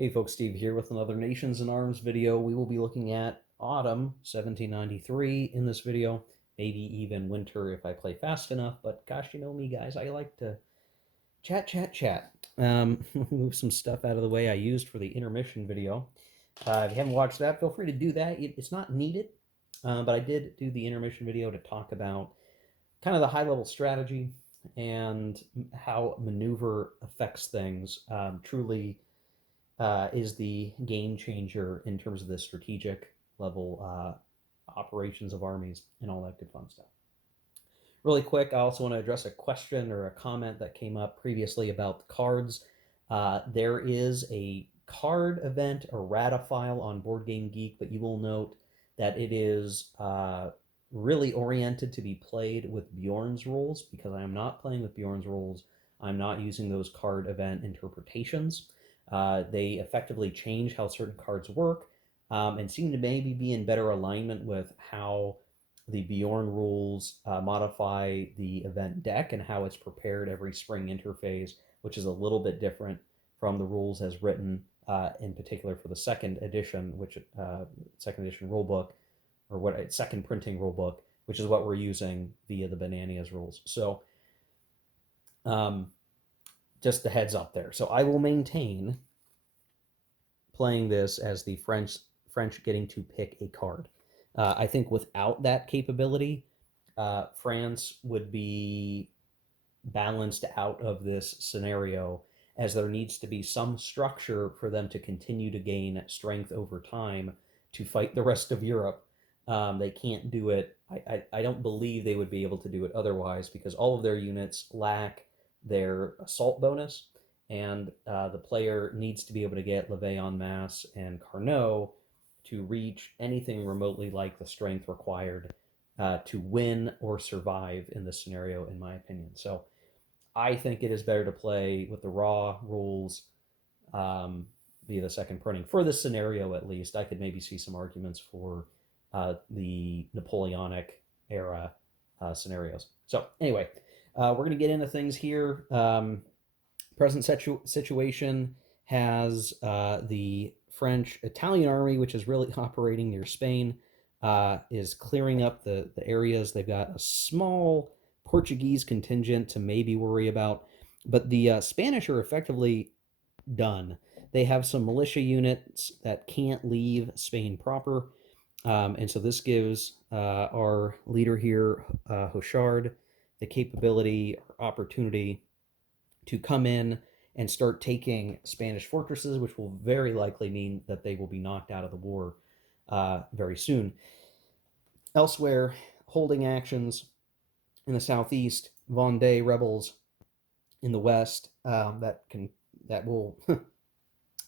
Hey folks, Steve here with another Nations in Arms video. We will be looking at autumn 1793 in this video, maybe even winter if I play fast enough, but gosh, you know me guys, I like to chat. Move some stuff out of the way I used for the intermission video. If you haven't watched that, feel free to do that. It's not needed, but I did do the intermission video to talk about kind of the high-level strategy and how maneuver affects things. Truly is the game changer in terms of the strategic level operations of armies and all that good fun stuff. Really quick, I also want to address a question or a comment that came up previously about the cards. There is a card event, a Ratafile on Board Game Geek, but you will note that it is really oriented to be played with Bjorn's rules because I am not playing with Bjorn's rules. I'm not using those card event interpretations. They effectively change how certain cards work and seem to maybe be in better alignment with how the Bjorn rules modify the event deck and how it's prepared every spring interphase, which is a little bit different from the rules as written, in particular for the second edition, which second edition rulebook, or what second printing rulebook, which is what we're using via the Bananias rules. So, just the heads up there. So I will maintain playing this as the French getting to pick a card. I think without that capability, France would be balanced out of this scenario, as there needs to be some structure for them to continue to gain strength over time to fight the rest of Europe. They can't do it. I don't believe they would be able to do it otherwise, because all of their units lack their assault bonus, and the player needs to be able to get Levée en Masse and Carnot to reach anything remotely like the strength required to win or survive in this scenario, in my opinion. So I think it is better to play with the raw rules via the second printing for this scenario, at least. I could maybe see some arguments for the Napoleonic era scenarios. So anyway, we're going to get into things here. Present situation has the French-Italian army, which is really operating near Spain, is clearing up the areas. They've got a small Portuguese contingent to maybe worry about, but the Spanish are effectively done. They have some militia units that can't leave Spain proper, and so this gives our leader here, Hochard, the capability or opportunity to come in and start taking Spanish fortresses, which will very likely mean that they will be knocked out of the war very soon. Elsewhere, holding actions in the southeast, Vendée rebels in the west that will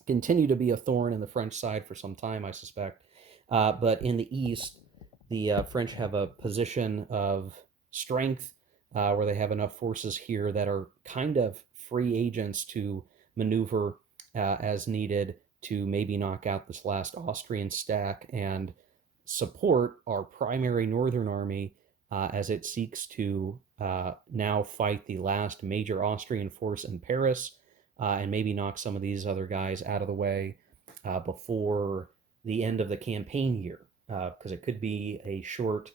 continue to be a thorn in the French side for some time, I suspect. But in the east, the French have a position of strength where they have enough forces here that are kind of free agents to maneuver as needed to maybe knock out this last Austrian stack and support our primary northern army as it seeks to now fight the last major Austrian force in Paris and maybe knock some of these other guys out of the way before the end of the campaign year, because it could be a short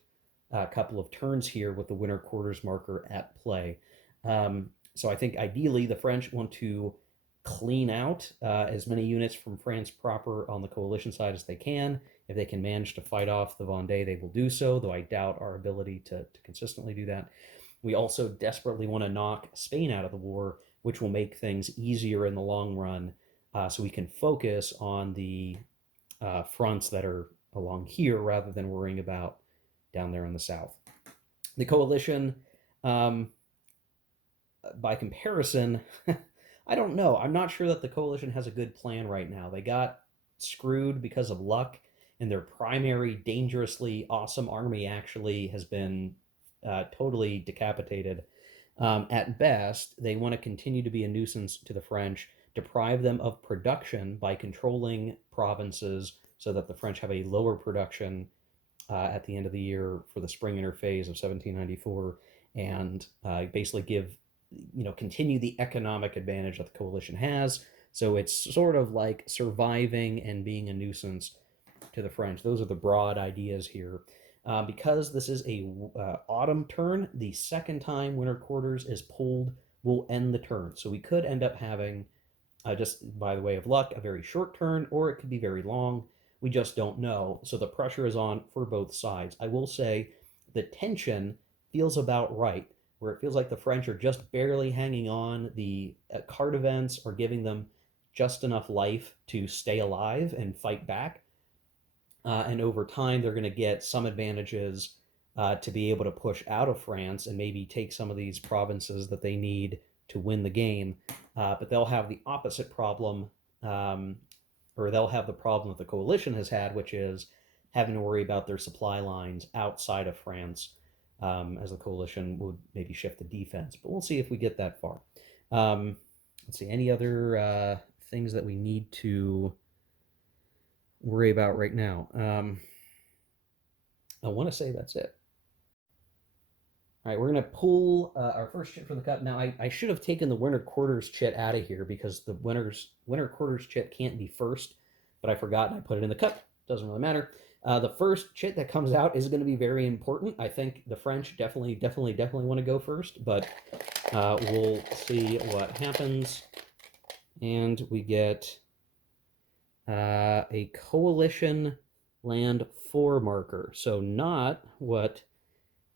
couple of turns here with the winter quarters marker at play. So I think ideally the French want to clean out as many units from France proper on the coalition side as they can. If they can manage to fight off the Vendée, they will do so, though I doubt our ability to consistently do that. We also desperately want to knock Spain out of the war, which will make things easier in the long run, so we can focus on the fronts that are along here rather than worrying about down there in the south. The coalition, by comparison, I don't know. I'm not sure that the coalition has a good plan right now. They got screwed because of luck, and their primary dangerously awesome army actually has been totally decapitated. At best, they want to continue to be a nuisance to the French, deprive them of production by controlling provinces so that the French have a lower production at the end of the year for the spring interphase of 1794, and basically continue the economic advantage that the coalition has, So it's sort of like surviving and being a nuisance to the French. Those are the broad ideas here. Because this is a autumn turn, the second time winter quarters is pulled will end the turn. So we could end up having, just by the way of luck, a very short turn, or it could be very long. We just don't know. So the pressure is on for both sides. I will say the tension feels about right, where it feels like the French are just barely hanging on. The card events are giving them just enough life to stay alive and fight back. And over time, they're going to get some advantages to be able to push out of France and maybe take some of these provinces that they need to win the game. But they'll have the opposite problem, or they'll have the problem that the coalition has had, which is having to worry about their supply lines outside of France, as the coalition would maybe shift the defense. But we'll see if we get that far. Let's see, any other things that we need to worry about right now? I want to say that's it. All right, we're going to pull our first chit from the cup. Now, I should have taken the winter quarters chit out of here because the winter quarters chit can't be first, but I forgot and I put it in the cup. Doesn't really matter. The first chit that comes out is going to be very important. I think the French definitely want to go first, but we'll see what happens. And we get a coalition land 4 marker. So not what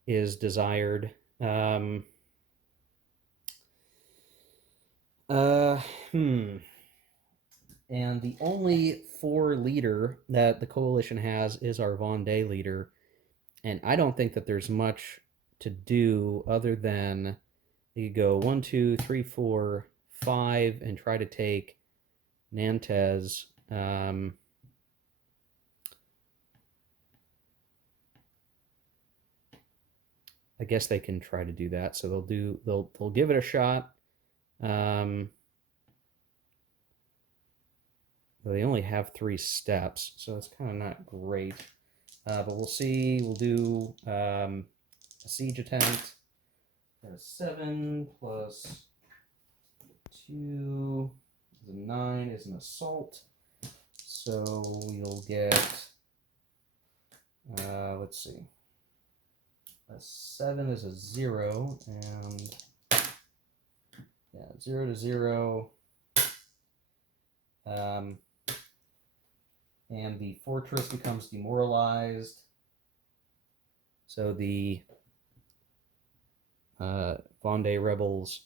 is desired. And the only 4 leader that the coalition has is our Vendée leader. And I don't think that there's much to do other than you go 1, 2, 3, 4, 5 and try to take Nantes. I guess they can try to do that. So they'll give it a shot. They only have 3 steps, so it's kind of not great. But we'll see. We'll do a siege attempt. 7 plus 2 is a 9 is an assault. So we'll get, let's see. A 7 is a 0, and yeah, 0 to 0. And the fortress becomes demoralized. So the Vendée rebels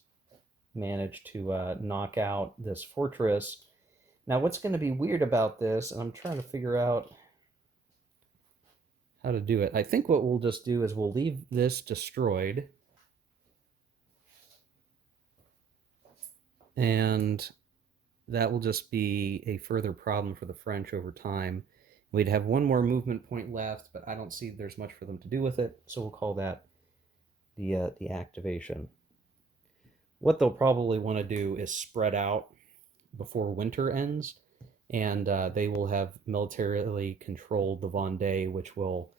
manage to knock out this fortress. Now, what's going to be weird about this, and I'm trying to figure out how to do it. I think what we'll just do is we'll leave this destroyed. And that will just be a further problem for the French over time. We'd have 1 more movement point left, but I don't see there's much for them to do with it, so we'll call that the activation. What they'll probably want to do is spread out before winter ends, and they will have militarily controlled the Vendée, which will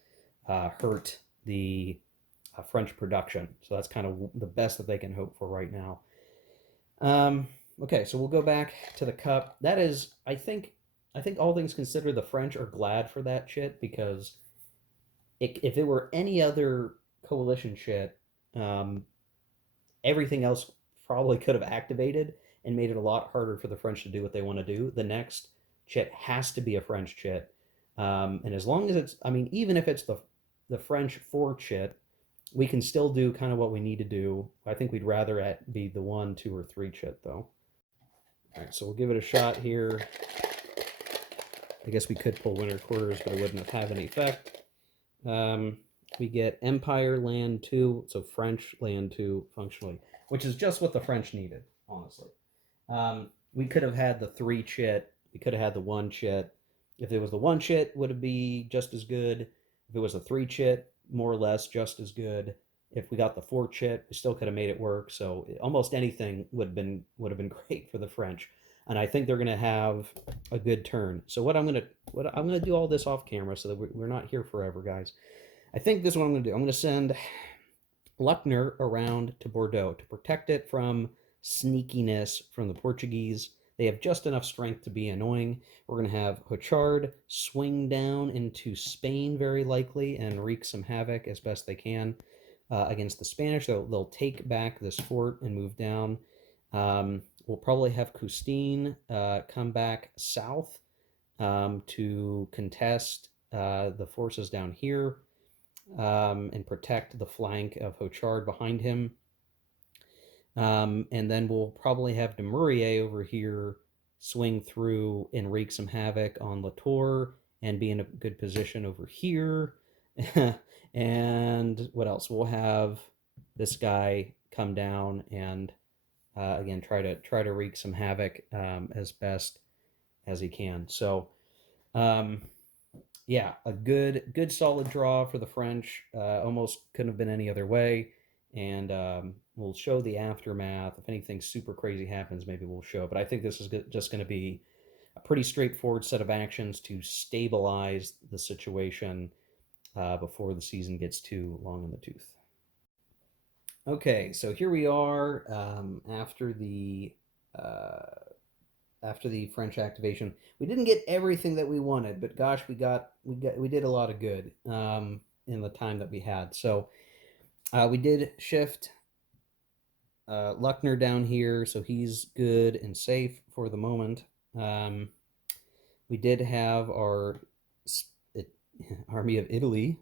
hurt the French production. So that's kind of the best that they can hope for right now. Okay, so we'll go back to the cup. That is, I think all things considered, the French are glad for that shit, because if it were any other coalition shit, everything else probably could have activated and made it a lot harder for the French to do what they want to do. The next chit has to be a French chit. And as long as it's, I mean, even if it's the French 4 chit, we can still do kind of what we need to do. I think we'd rather it be the 1, 2, or 3 chit, though. All right, so we'll give it a shot here. I guess we could pull winter quarters, but it wouldn't have any effect. We get Empire land 2, so French land 2 functionally, which is just what the French needed, honestly. We could have had the 3 chit. We could have had the 1 chit. If it was the 1 chit, would it be just as good? If it was a 3 chit, more or less just as good. If we got the 4 chit, we still could have made it work. So almost anything would have been great for the French. And I think they're going to have a good turn. So I'm going to do all this off camera so that we're not here forever, guys. I think this is what I'm going to do. I'm going to send Luckner around to Bordeaux to protect it from sneakiness from the Portuguese. they have just enough strength to be annoying. We're going to have Hochard swing down into Spain, very likely, and wreak some havoc as best they can against the Spanish. They'll take back this fort and move down. We'll probably have Custine come back south to contest the forces down here and protect the flank of Hochard behind him. And then we'll probably have Dumouriez over here swing through and wreak some havoc on Latour and be in a good position over here. And what else? We'll have this guy come down and again try to wreak some havoc as best as he can. So yeah, a good solid draw for the French. Almost couldn't have been any other way. And we'll show the aftermath. If anything super crazy happens, maybe we'll show. But I think this is just going to be a pretty straightforward set of actions to stabilize the situation before the season gets too long in the tooth. Okay, so here we are after the French activation. We didn't get everything that we wanted, but gosh, we did a lot of good in the time that we had. So we did shift Luckner down here, so he's good and safe for the moment. We did have our Army of Italy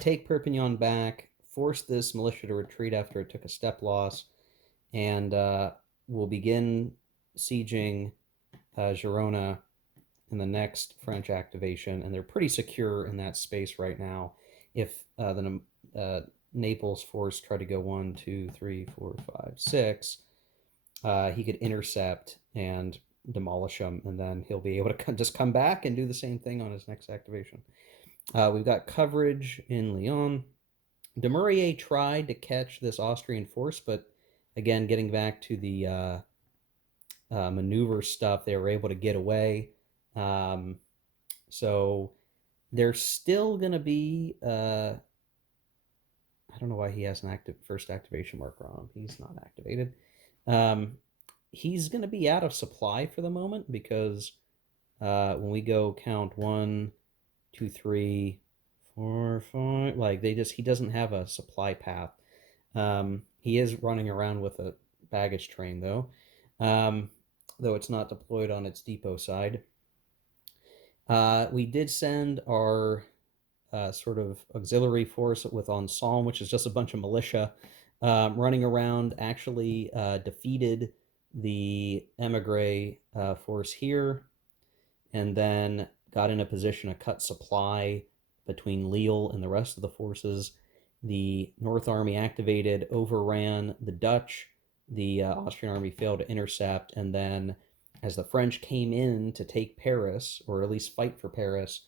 take Perpignan back, force this militia to retreat after it took a step loss, and we'll begin sieging Girona in the next French activation, and they're pretty secure in that space right now. If the Naples force try to go 1, 2, 3, 4, 5, 6, he could intercept and demolish them, and then he'll be able to just come back and do the same thing on his next activation. We've got coverage in Lyon. Dumouriez tried to catch this Austrian force, but again, getting back to the maneuver stuff, they were able to get away. So there's still going to be I don't know why he has an first activation marker on him. He's not activated. He's going to be out of supply for the moment because when we go count 1, 2, 3, 4, 5, like he doesn't have a supply path. He is running around with a baggage train though it's not deployed on its depot side. We did send our sort of auxiliary force with Ensemble, which is just a bunch of militia running around, actually defeated the emigre force here, and then got in a position to cut supply between Lille and the rest of the forces. The North Army activated, overran the Dutch. The Austrian army failed to intercept, and then as the French came in to take Paris, or at least fight for Paris,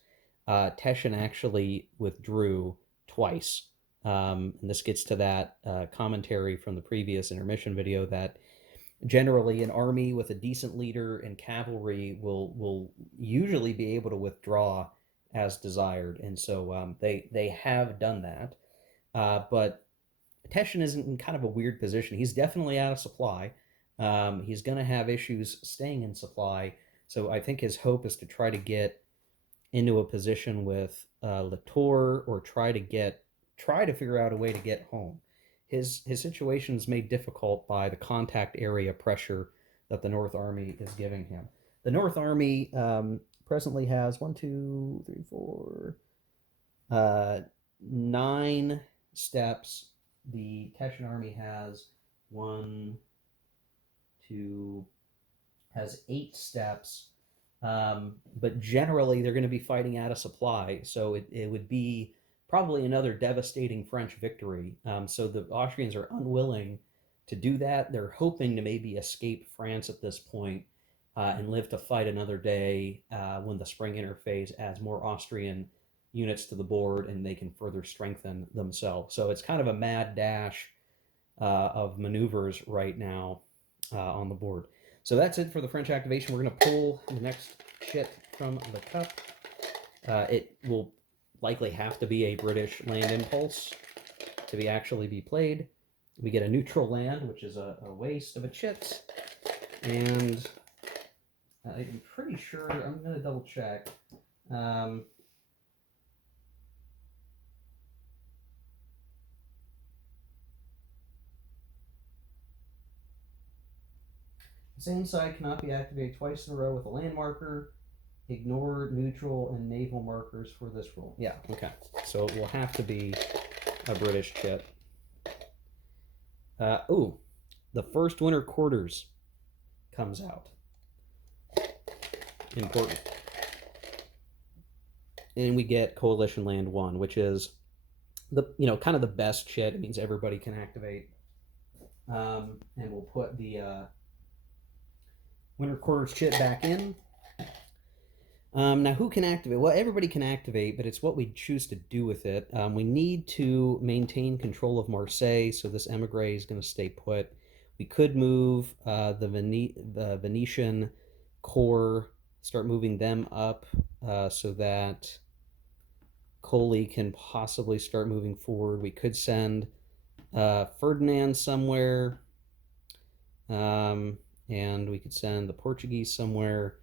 Teschen actually withdrew twice. And this gets to that commentary from the previous intermission video that generally an army with a decent leader and cavalry will usually be able to withdraw as desired. And so they have done that. But Teschen is in kind of a weird position. He's definitely out of supply. He's going to have issues staying in supply. So I think his hope is to try to get into a position with Latour, or try to figure out a way to get home. His situation is made difficult by the contact area pressure that the North Army is giving him. The North Army presently has 1, 2, 3, 4, 9 steps. The Teschen Army has 8 steps. But generally, they're going to be fighting out of supply, so it would be probably another devastating French victory. So the Austrians are unwilling to do that. They're hoping to maybe escape France at this point and live to fight another day when the spring interphase adds more Austrian units to the board and they can further strengthen themselves. So it's kind of a mad dash of maneuvers right now on the board. So that's it for the French activation. We're going to pull the next chit from the cup. It will likely have to be a British land impulse to actually be played. We get a neutral land, which is a waste of a chit. And I'm pretty sure, I'm going to double check. Um, the same side cannot be activated twice in a row with a land marker. Ignore neutral and naval markers for this rule. Yeah, okay. So it will have to be a British chit. Ooh, the first winter quarters comes out. Important. And we get Coalition Land 1, which is the kind of the best chit. It means everybody can activate. And we'll put the winter quarters chit back in. Now, who can activate? Well, everybody can activate, but it's what we choose to do with it. We need to maintain control of Marseille, so this emigre is going to stay put. We could move the Venetian corps, start moving them up so that Coley can possibly start moving forward. We could send Ferdinand somewhere, and we could send the Portuguese somewhere.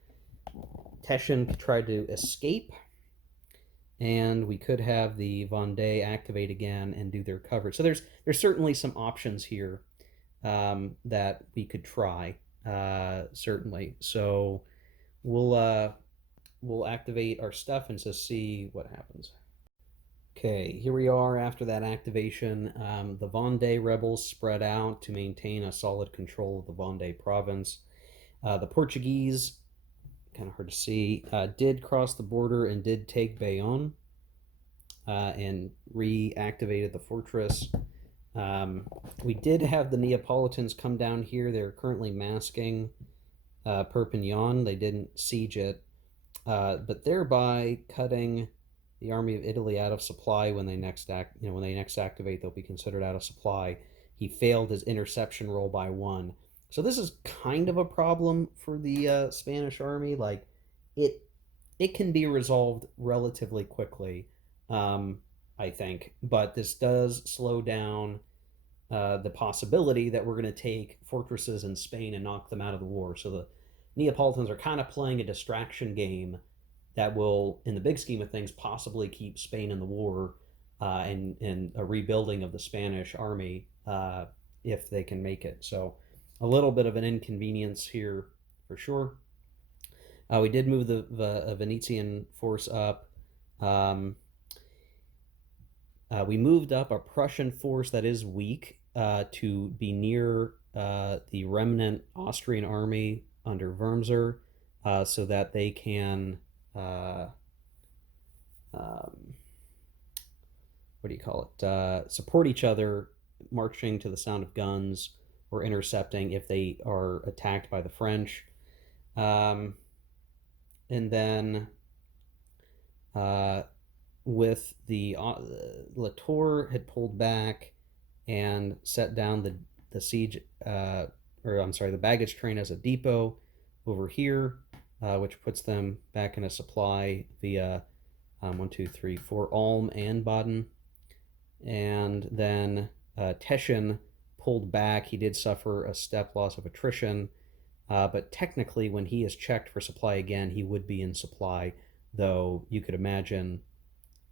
Teschen could try to escape, and we could have the Vendée activate again and do their coverage. So there's certainly some options here that we could try, certainly. So we'll activate our stuff and just see what happens. Okay, here we are after that activation. The Vendée rebels spread out to maintain a solid control of the Vendée province. The Portuguese, kind of hard to see, did cross the border and did take Bayonne and reactivated the fortress. We did have the Neapolitans come down here. They're currently masking Perpignan. They didn't siege it, but thereby cutting the army of Italy out of supply when they next activate, they'll be considered out of supply. He failed his interception roll by 1. So this is kind of a problem for the Spanish army. Like it can be resolved relatively quickly, I think, but this does slow down the possibility that we're going to take fortresses in Spain and knock them out of the war. So the Neapolitans are kind of playing a distraction game that will, in the big scheme of things, possibly keep Spain in the war and a rebuilding of the Spanish army if they can make it. So a little bit of an inconvenience here for sure. We did move the Venetian force up. We moved up a Prussian force that is weak to be near the remnant Austrian army under Wurmser so that they can support each other, marching to the sound of guns or intercepting if they are attacked by the French. And then with the Latour had pulled back and set down the siege, the baggage train as a depot over here, which puts them back in a supply via 4 Ulm and Baden. And then Teschen pulled back. He did suffer a step loss of attrition, but technically when he is checked for supply again, he would be in supply, though you could imagine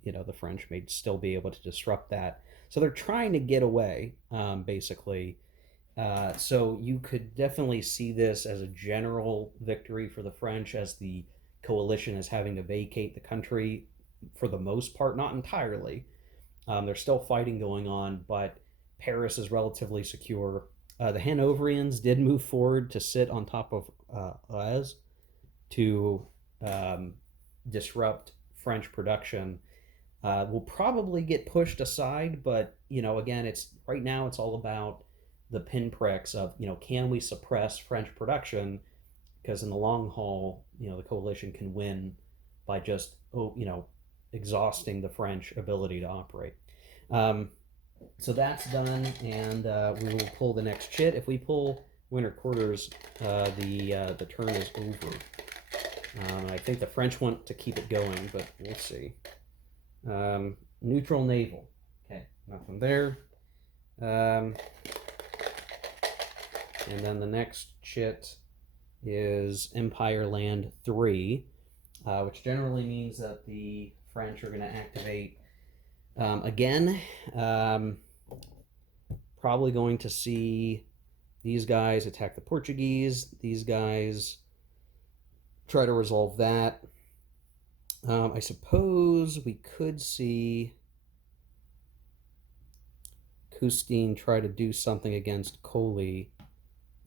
the French may still be able to disrupt that. So they're trying to get away, basically. So you could definitely see this as a general victory for the French, as the coalition is having to vacate the country for the most part, not entirely. There's still fighting going on, but Paris is relatively secure. The Hanoverians did move forward to sit on top of Oise to disrupt French production. Will probably get pushed aside, but again, it's right now it's all about the pinpricks of can we suppress French production, because in the long haul the coalition can win by just exhausting the French ability to operate. So that's done, and we will pull the next chit. If we pull winter quarters, the turn is over. I think the French want to keep it going, but we'll see. Neutral naval. Okay, nothing there. And then the next chit is Empire Land 3, which generally means that the French are going to activate again. Um, Probably going to see these guys attack the Portuguese. These guys try to resolve that. I suppose we could see Custine try to do something against Coley.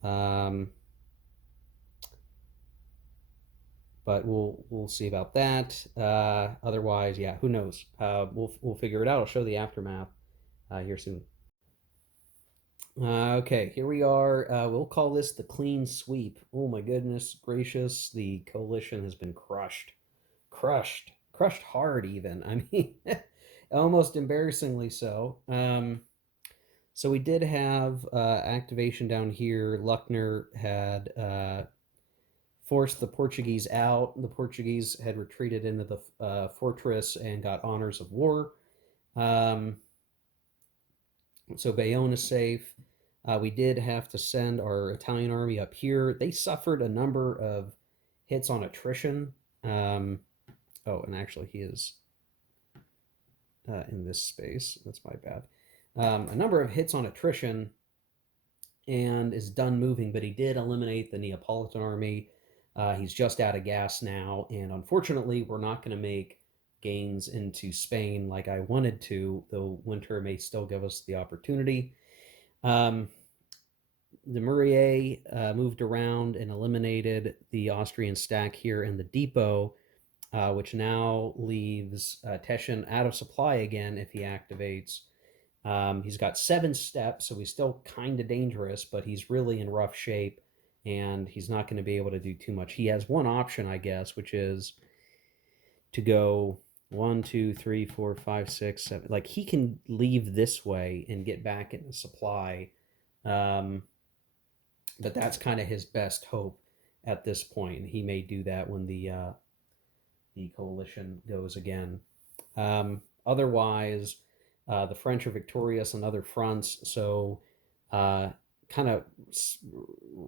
Um, but we'll see about that. Otherwise, yeah, who knows? We'll figure it out. I'll show the aftermath here soon. Okay, here we are. We'll call this the clean sweep. Oh my goodness gracious, the coalition has been crushed hard. Even I mean, almost embarrassingly so. So we did have activation down here. Luckner had forced the Portuguese out. The Portuguese had retreated into the fortress and got honors of war. Um, so Bayonne is safe. We did have to send our Italian army up here. They suffered a number of hits on attrition. Um, oh, and actually, he is in this space. That's my bad. A number of hits on attrition and is done moving, but he did eliminate the Neapolitan army. He's just out of gas now, and unfortunately, we're not going to make gains into Spain like I wanted to, though winter may still give us the opportunity. The Murier moved around and eliminated the Austrian stack here in the depot, which now leaves Teschen out of supply again if he activates. He's got 7 steps, so he's still kind of dangerous, but he's really in rough shape, and he's not going to be able to do too much. He has one option, I guess, which is to go 1, 2, 3, 4, 5, 6, 7. Like, he can leave this way and get back into supply. But that's kind of his best hope at this point. He may do that when the coalition goes again. Otherwise, the French are victorious on other fronts, so kind of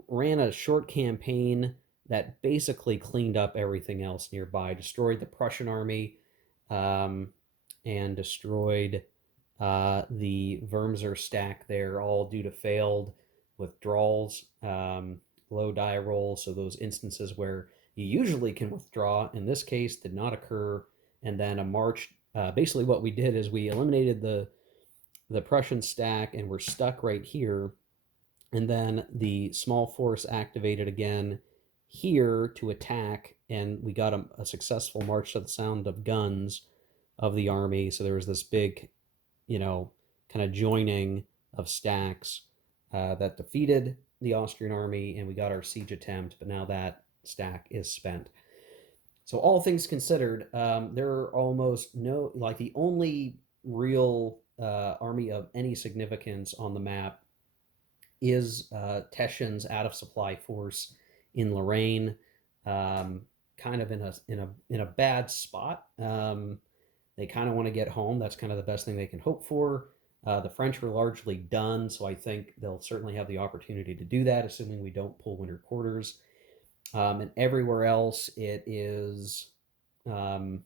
ran a short campaign that basically cleaned up everything else nearby, destroyed the Prussian army, and destroyed the Wormser stack there, all due to failed withdrawals, low die roll. So those instances where you usually can withdraw, in this case, did not occur. And then a march. Basically, what we did is we eliminated the Prussian stack, and we're stuck right here. And then the small force activated again here to attack, and we got a successful march to the sound of guns of the army. So there was this big, kind of joining of stacks that defeated the Austrian army, and we got our siege attempt, but now that stack is spent. So all things considered, there are almost no, like the only real army of any significance on the map is Teschen's out of supply force in Lorraine, kind of in a bad spot. They kind of want to get home. That's kind of the best thing they can hope for. The French are largely done, so I think they'll certainly have the opportunity to do that, assuming we don't pull winter quarters. And everywhere else, it's going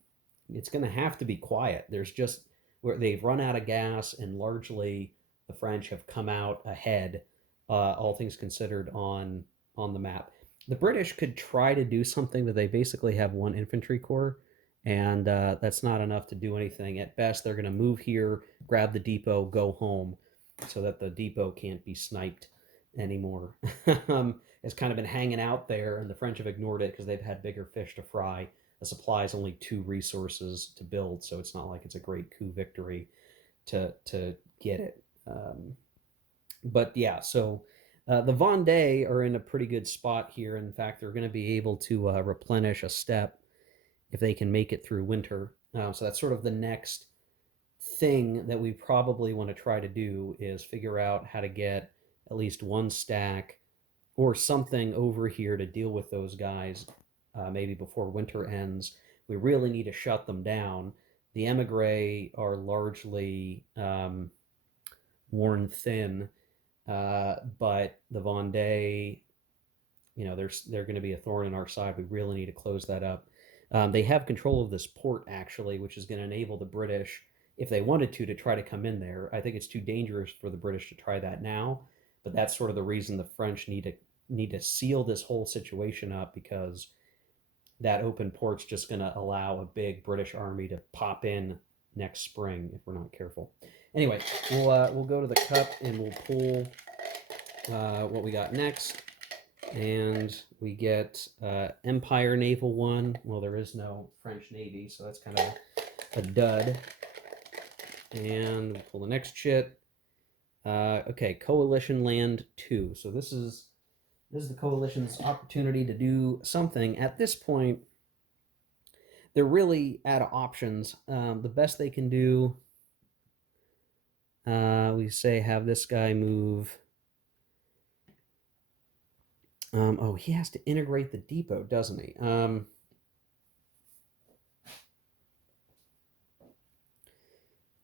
to have to be quiet. There's just where they've run out of gas, and largely the French have come out ahead, all things considered, on the map. The British could try to do something, but they basically have one infantry corps, and that's not enough to do anything. At best, they're going to move here, grab the depot, go home, so that the depot can't be sniped anymore. It's kind of been hanging out there, and the French have ignored it because they've had bigger fish to fry. The supply is only 2 resources to build, so it's not like it's a great coup victory to get it. But yeah, so the Vendée are in a pretty good spot here. In fact, they're going to be able to replenish a step if they can make it through winter. So that's sort of the next thing that we probably want to try to do, is figure out how to get at least one stack or something over here to deal with those guys, maybe before winter ends. We really need to shut them down. The emigre are largely worn thin, but the Vendée you know, they're going to be a thorn in our side. We really need to close that up. They have control of this port actually, which is going to enable the British, if they wanted to try to come in there. I think it's too dangerous for the British to try that now, but that's sort of the reason the French need to seal this whole situation up, because that open port's just going to allow a big British army to pop in next spring if we're not careful. Anyway, we'll go to the cup and we'll pull what we got next, and we get Empire Naval 1. Well, there is no French Navy, so that's kind of a dud. And we'll pull the next chit. Okay, Coalition Land 2. So this is the coalition's opportunity to do something. At this point, they're really out of options. The best they can do, we say have this guy move. Oh, he has to integrate the depot, doesn't he?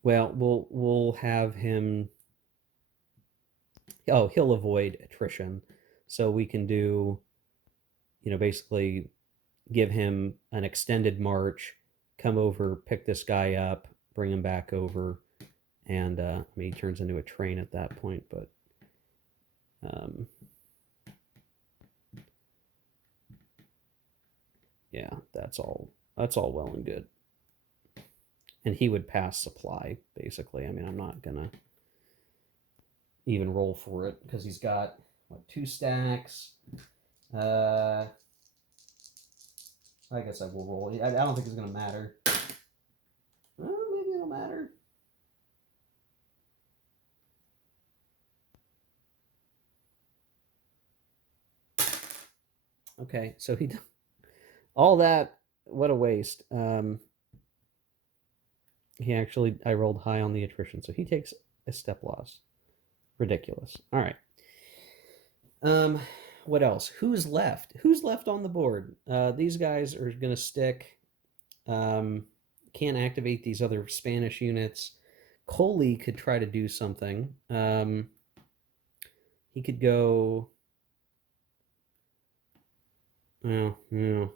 Well, we'll have him. Oh, he'll avoid attrition, so we can do, you know, basically give him an extended march, come over, pick this guy up, bring him back over, and I mean, he turns into a train at that point, but yeah, that's all well and good. And he would pass supply, basically. I mean, I'm not gonna even roll for it because he's got what, 2 stacks. I guess I will roll. I don't think it's gonna matter. Well, maybe it'll matter. Okay, so he all that. What a waste. He actually, I rolled high on the attrition, so he takes a step loss. Ridiculous. All right. What else? Who's left? Who's left on the board? These guys are going to stick. Can't activate these other Spanish units. Coley could try to do something. He could go. Well, no.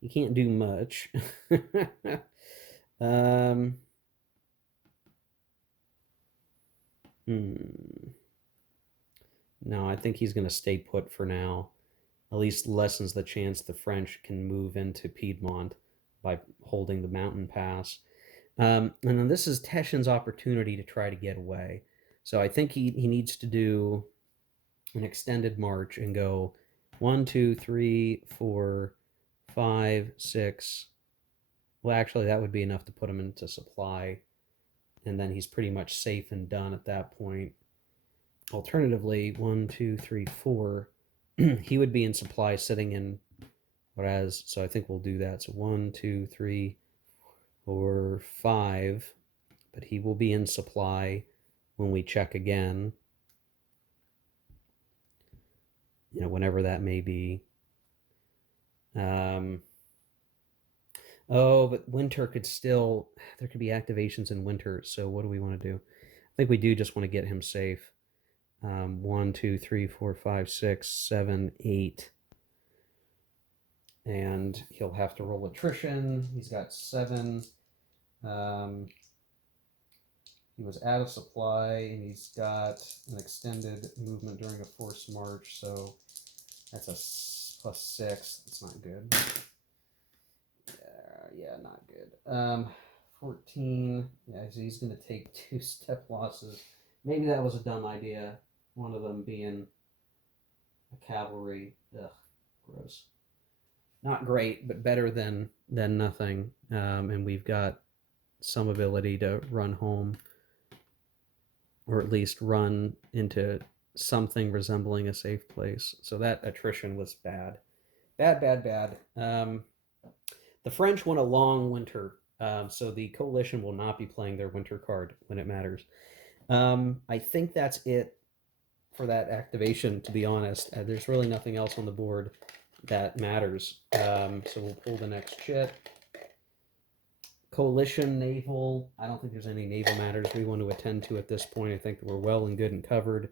He can't do much. No, I think he's going to stay put for now. At least lessens the chance the French can move into Piedmont by holding the mountain pass. And then this is Teshin's opportunity to try to get away. So I think he needs to do an extended march and go 1, 2, 3, 4, 5, 6. Well, actually, that would be enough to put him into supply. And then he's pretty much safe and done at that point. Alternatively, 1, 2, 3, 4, he would be in supply sitting in whereas, so I think we'll do that. So 1, 2, 3, 4, 5, but he will be in supply when we check again, you know, whenever that may be. Oh, but winter could still, there could be activations in winter. So what do we want to do? I think we do just want to get him safe. 1, 2, 3, 4, 5, 6, 7, 8. And he'll have to roll attrition. He's got 7. He was out of supply, and he's got an extended movement during a forced march, so that's a +6. That's not good. Yeah, not good. 14. Yeah, so he's going to take 2 step losses. Maybe that was a dumb idea. One of them being a cavalry. Ugh, gross. Not great, but better than nothing. And we've got some ability to run home, or at least run into something resembling a safe place. So that attrition was bad. Bad. The French want a long winter, so the coalition will not be playing their winter card when it matters. I think that's it for that activation, to be honest. There's really nothing else on the board that matters. So we'll pull the next chit. Coalition naval. I don't think there's any naval matters we want to attend to at this point. I think we're well and good and covered.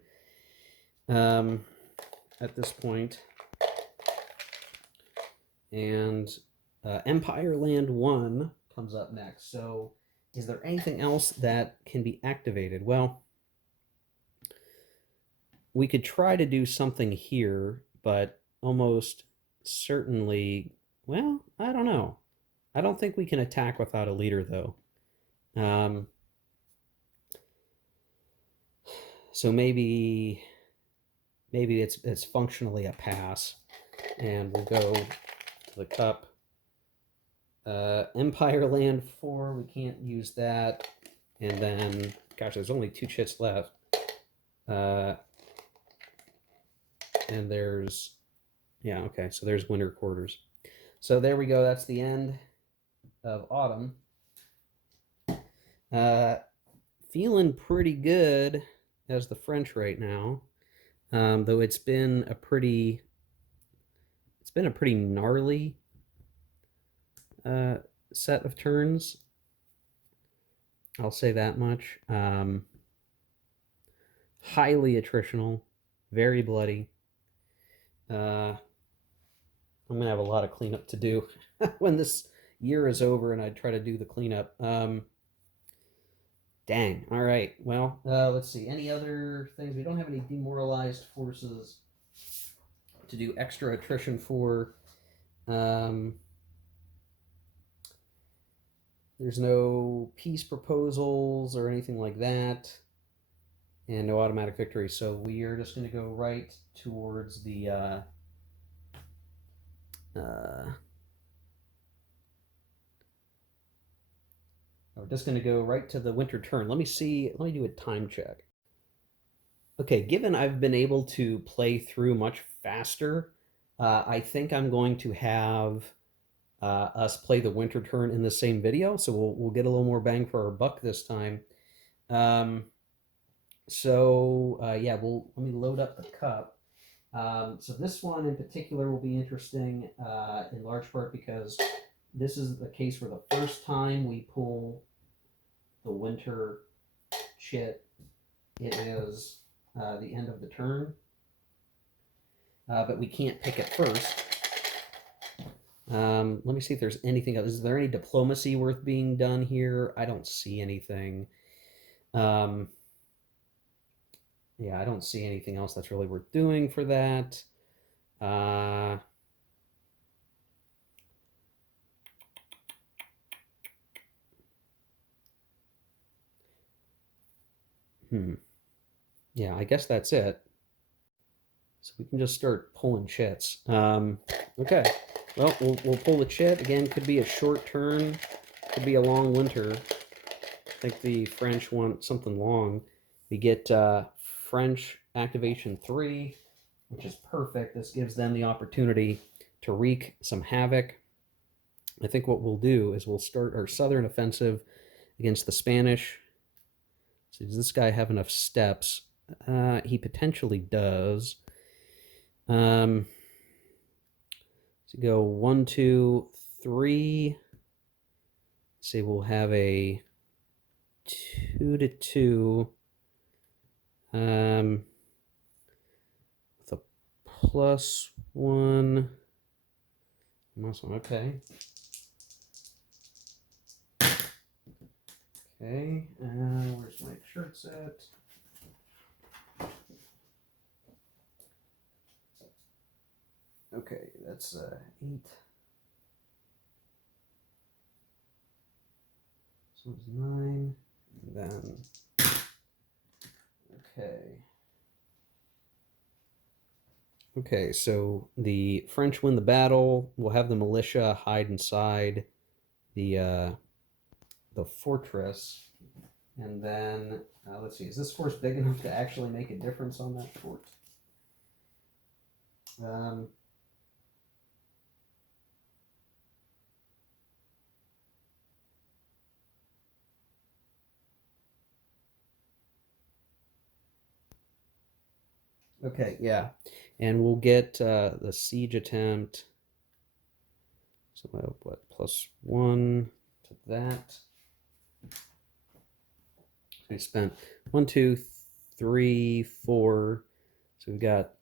at this point. And Empire Land 1 comes up next. So is there anything else that can be activated? Well, we could try to do something here, but almost certainly, well, I don't know. I don't think we can attack without a leader, though. So maybe it's functionally a pass, and we'll go to the cup. Empire Land 4, we can't use that. And then, gosh, there's only 2 chits left. And there's, yeah, okay, so there's winter quarters. So there we go, that's the end of autumn. Feeling pretty good as the French right now, though it's been a pretty gnarly set of turns. I'll say that much. Highly attritional, very bloody. I'm gonna have a lot of cleanup to do when this year is over, and I try to do the cleanup. Dang. All right. Well, let's see. Any other things? We don't have any demoralized forces to do extra attrition for. There's no peace proposals or anything like that, and no automatic victory. So we are just going to go right towards the we're just going to go right to the winter turn. Let me see. Let me do a time check. Okay, given I've been able to play through much faster, I think I'm going to have us play the winter turn in the same video, so we'll get a little more bang for our buck this time. Yeah, let me load up the cup. So this one in particular will be interesting in large part because this is the case where the first time we pull the winter chit, it is the end of the turn, but we can't pick it first. Let me see if there's anything else. Is there any diplomacy worth being done here? I don't see anything. Yeah, I don't see anything else that's really worth doing for that. Yeah, I guess that's it. So we can just start pulling chits. Okay. Well, we'll pull the chit. Again, could be a short turn. Could be a long winter. I think the French want something long. We get French activation 3, which is perfect. This gives them the opportunity to wreak some havoc. I think what we'll do is we'll start our southern offensive against the Spanish. So does this guy have enough steps? He potentially does. So go 1, 2, 3. Say we'll have a 2-2. With a +1. Awesome. Okay. Okay. Where's my shirt set? Okay, that's 8. So it's 9. And then, okay. Okay, so the French win the battle. We'll have the militia hide inside the fortress. And then, let's see, is this force big enough to actually make a difference on that fort? Okay, yeah. And we'll get the siege attempt. So what, +1 to that. We spent 1, 2, 3, 4. So we've got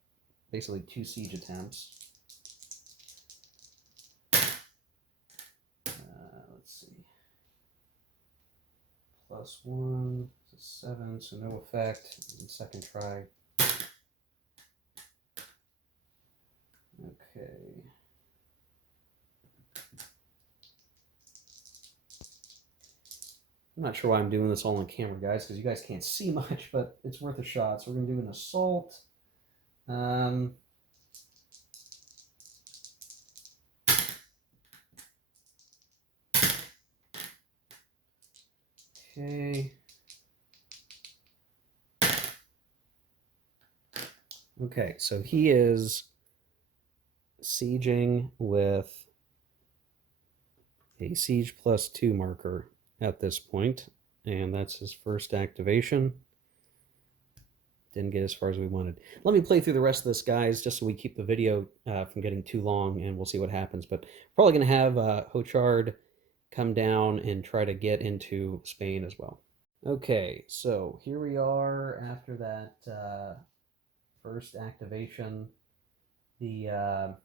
basically 2 siege attempts. Let's see. +1 is 7, so no effect. And second try. Okay. I'm not sure why I'm doing this all on camera, guys, because you guys can't see much, but it's worth a shot. So we're going to do an assault. Okay. Okay, so he is sieging with a siege +2 marker at this point, and that's his first activation. Didn't get as far as we wanted. Let me play through the rest of this, guys, just so we keep the video from getting too long, and we'll see what happens. But probably going to have Hochard come down and try to get into Spain as well. Okay, so here we are after that first activation. The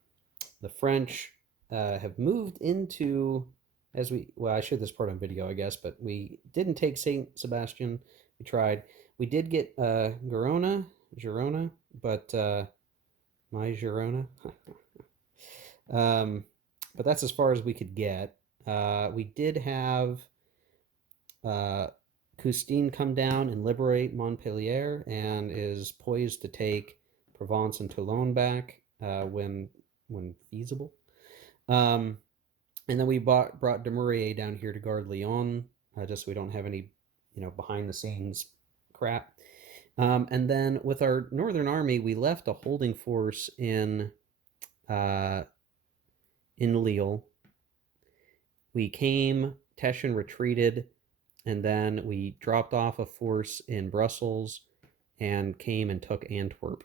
French have moved into, well, I showed this part on video, I guess, but we didn't take Saint Sebastian. We tried. We did get Girona, but my Girona. But that's as far as we could get. We did have Custine come down and liberate Montpellier, and is poised to take Provence and Toulon back when feasible. And then we brought Dumouriez down here to guard Lyon, just so we don't have any, behind the scenes crap. And then with our Northern Army, we left a holding force in Lille. We came, Teschen retreated, and then we dropped off a force in Brussels and came and took Antwerp.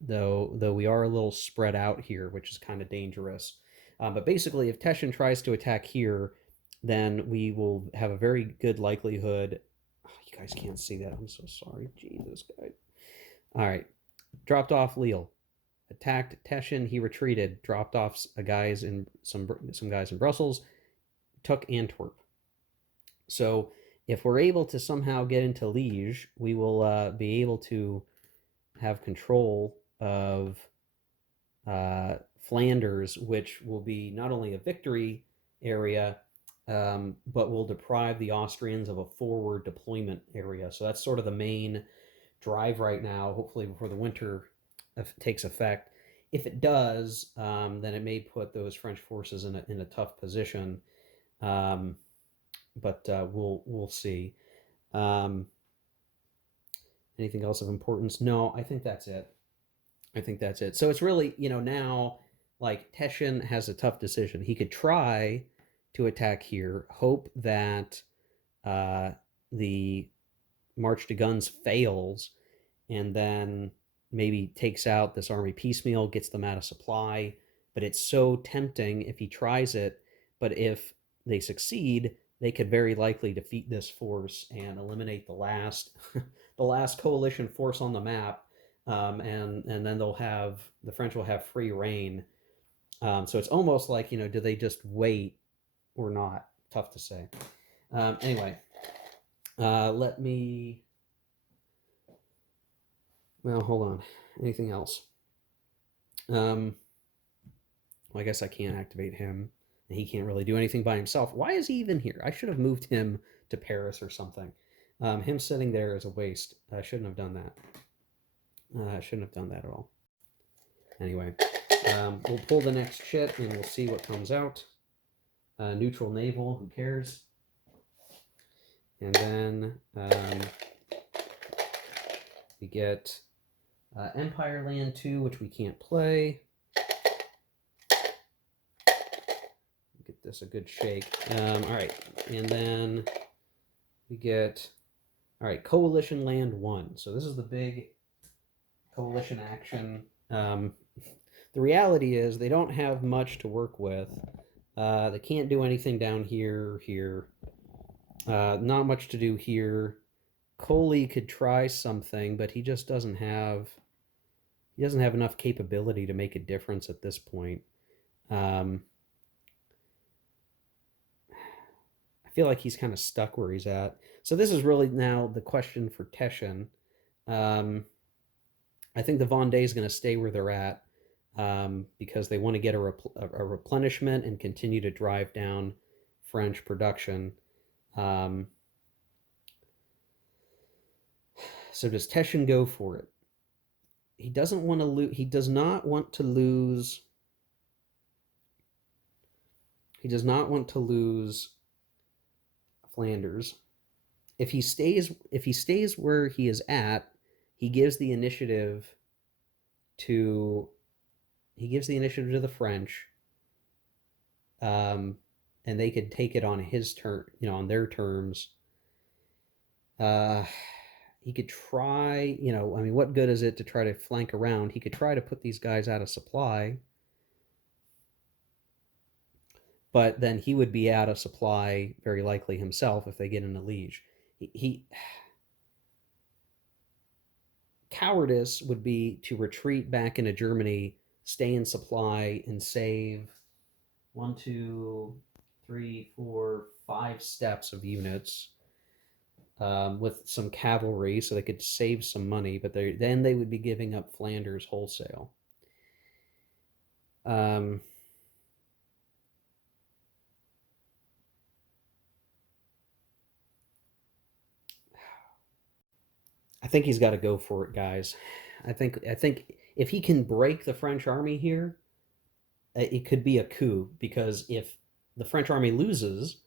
Though we are a little spread out here, which is kind of dangerous. But basically, if Teschen tries to attack here, then we will have a very good likelihood. Oh, you guys can't see that. I'm so sorry. Jesus, guys. All right. Dropped off Lille. Attacked Teschen. He retreated. Dropped off some guys in Brussels. Took Antwerp. So if we're able to somehow get into Liège, we will be able to have control of Flanders, which will be not only a victory area, but will deprive the Austrians of a forward deployment area. So that's sort of the main drive right now, hopefully before the winter takes effect. If it does, then it may put those French forces in a tough position. But we'll see. Anything else of importance? No, I think that's it. So it's really, now, like, Teschen has a tough decision. He could try to attack here, hope that the march to guns fails, and then maybe takes out this army piecemeal, gets them out of supply. But it's so tempting if he tries it. But if they succeed, they could very likely defeat this force and eliminate the last the last coalition force on the map. And then the French will have free reign. So it's almost like, do they just wait or not? Tough to say. Anyway, let me. Well, hold on. Anything else? Well, I guess I can't activate him, and he can't really do anything by himself. Why is he even here? I should have moved him to Paris or something. Him sitting there is a waste. I shouldn't have done that. I shouldn't have done that at all. Anyway, we'll pull the next chit and we'll see what comes out. Neutral naval, who cares? And then we get Empire Land 2, which we can't play. Get this a good shake. All right, and then we get, all right, Coalition Land 1. So this is the big coalition action. The reality is they don't have much to work with. They can't do anything down here. Not much to do here. Coley could try something, but he just doesn't have he doesn't have enough capability to make a difference at this point. Um, I feel like he's kind of stuck where he's at. So this is really now the question for Teschen. Um, I think the Vendée is going to stay where they're at because they want to get a replenishment and continue to drive down French production. Um, so does Teschen go for it? He doesn't want to lose. He does not want to lose. He does not want to lose Flanders. If he stays where he is at, he gives the initiative to the French, um, and they could take it on his turn, on their terms. Uh, he could try, I mean, what good is it to try to flank around? He could try to put these guys out of supply, but then he would be out of supply very likely himself if they get into Liege. He cowardice would be to retreat back into Germany, stay in supply, and save 1, 2, 3, 4, 5 steps of units with some cavalry, so they could save some money. But then they would be giving up Flanders wholesale. I think he's got to go for it, guys. I think if he can break the French army here, it could be a coup, because if the French army loses,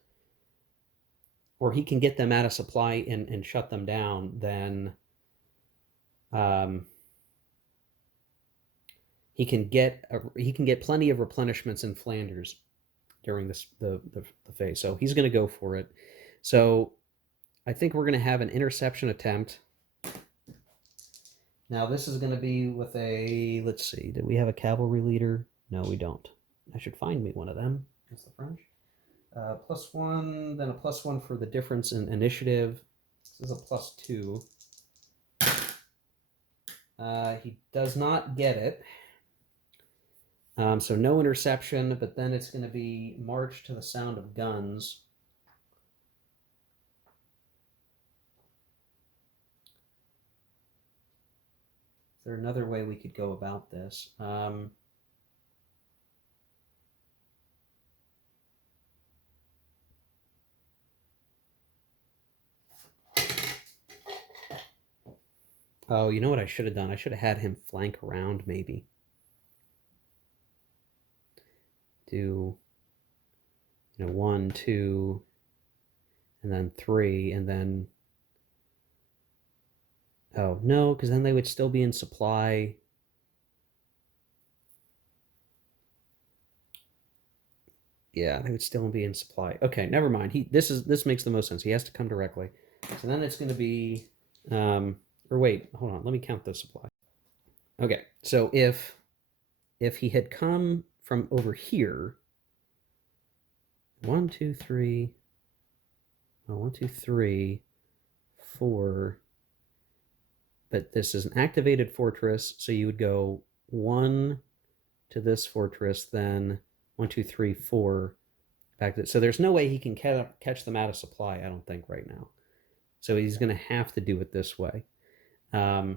or he can get them out of supply and shut them down, then he can get plenty of replenishments in Flanders during the phase. So he's going to go for it. So I think we're going to have an interception attempt. Now this is going to be with a, let's see, did we have a cavalry leader? No, we don't. I should find me one of them. That's the French. +1, then a +1 for the difference in initiative. This is a +2. He does not get it. So no interception, but then it's going to be march to the sound of guns. Is there another way we could go about this? Oh, you know what I should have done? I should have had him flank around, maybe. Do, 1, 2, and then 3, and then... Oh, no, because then they would still be in supply. Yeah, they would still be in supply. Okay, never mind. This makes the most sense. He has to come directly. So then it's going to be... or wait, hold on. Let me count the supply. Okay, so if he had come from over here, 1, 2, 3, 1, 2, 3, 4, but this is an activated fortress, so you would go 1 to this fortress, then 1, 2, 3, 4 back to, so there's no way he can catch them out of supply, I don't think, right now. So he's going to have to do it this way. So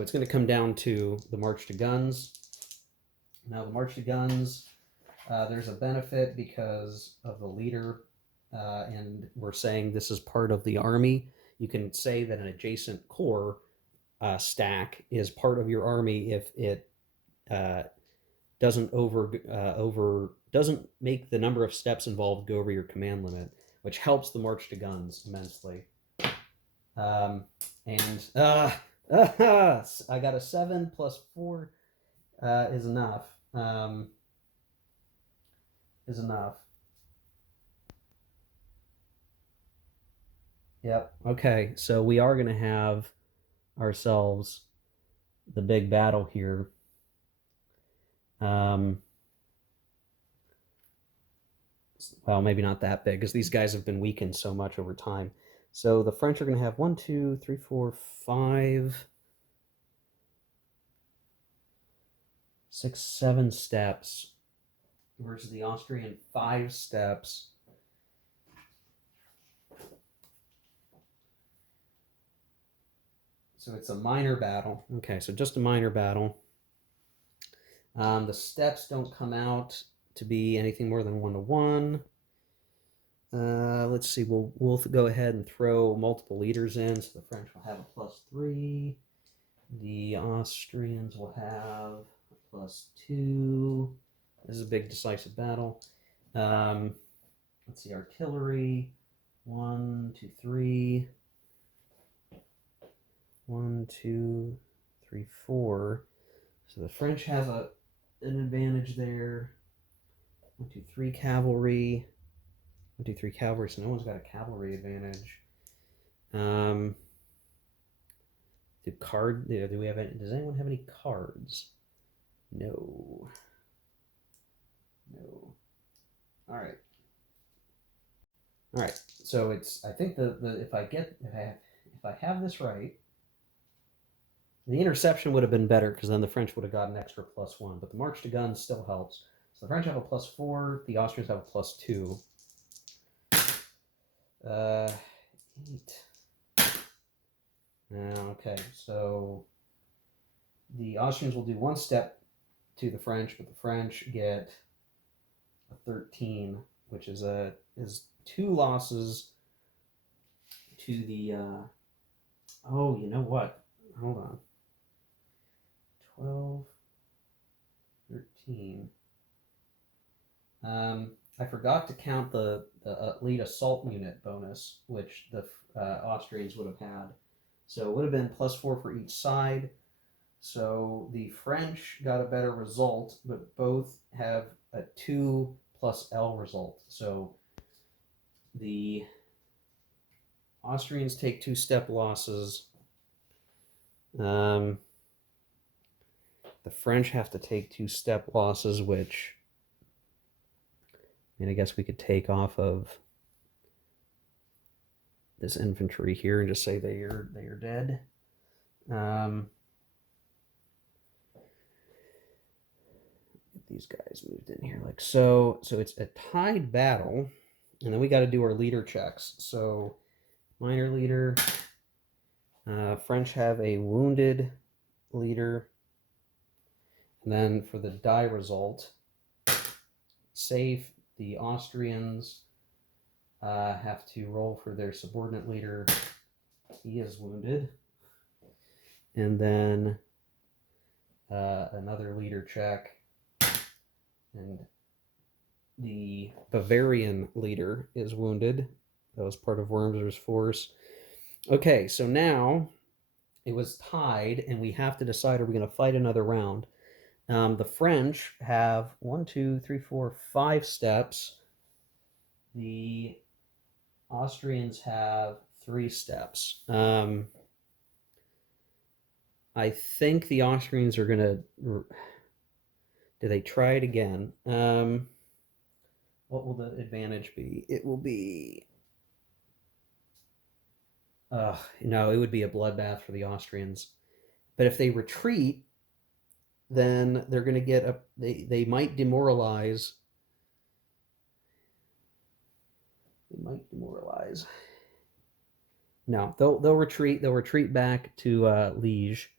it's going to come down to the march to guns. Now the march to guns, there's a benefit because of the leader, and we're saying this is part of the army. You can say that an adjacent corps stack is part of your army if it doesn't doesn't make the number of steps involved go over your command limit, which helps the march to guns immensely. And I got a 7 + 4 is enough. Is enough. Yep. Okay. So we are going to have ourselves the big battle here. Well, maybe not that big, because these guys have been weakened so much over time. So the French are going to have 1, 2, 3, 4, 5. 6, 7 steps versus the Austrian 5 steps. So it's a minor battle. Okay, so just a minor battle. The steps don't come out to be anything more than 1 to 1. Let's see. We'll go ahead and throw multiple leaders in. So the French will have a +3. The Austrians will have a +2. This is a big decisive battle. Let's see. Artillery. 1, 2, 3. 1, 2, 3, 4. So the French have an advantage there. 1, 2, 3 cavalry. 1, 2, 3 cavalry. So no one's got a cavalry advantage. Do we have any? Does anyone have any cards? No. No. All right. All right. So it's. I think if I have this right, the interception would have been better because then the French would have got an extra +1. But the march to guns still helps. So the French have a +4. The Austrians have a +2. 8. Okay, so the Austrians will do 1 step to the French, but the French get a 13, which is 2 losses to the. Oh, you know what? Hold on. 12, 13. I forgot to count the lead assault unit bonus, which the Austrians would have had. So it would have been +4 for each side. So the French got a better result, but both have a 2 + L result. So the Austrians take 2-step losses. The French have to take 2-step losses, which, I guess we could take off of this infantry here and just say they are dead. Get these guys moved in here like so. So it's a tied battle, and then we got to do our leader checks. So minor leader. French have a wounded leader. And then for the die result, safe, the Austrians have to roll for their subordinate leader. He is wounded. And then another leader check. And the Bavarian leader is wounded. That was part of Wormser's force. Okay, so now it was tied, and we have to decide, are we going to fight another round? The French have 1, 2, 3, 4, 5 steps. The Austrians have 3 steps. I think the Austrians are going to... Do they try it again? What will the advantage be? It will be... no, it would be a bloodbath for the Austrians. But if they retreat, then they're going to get a... They might demoralize. They might demoralize. No, they'll retreat. They'll retreat back to Liege,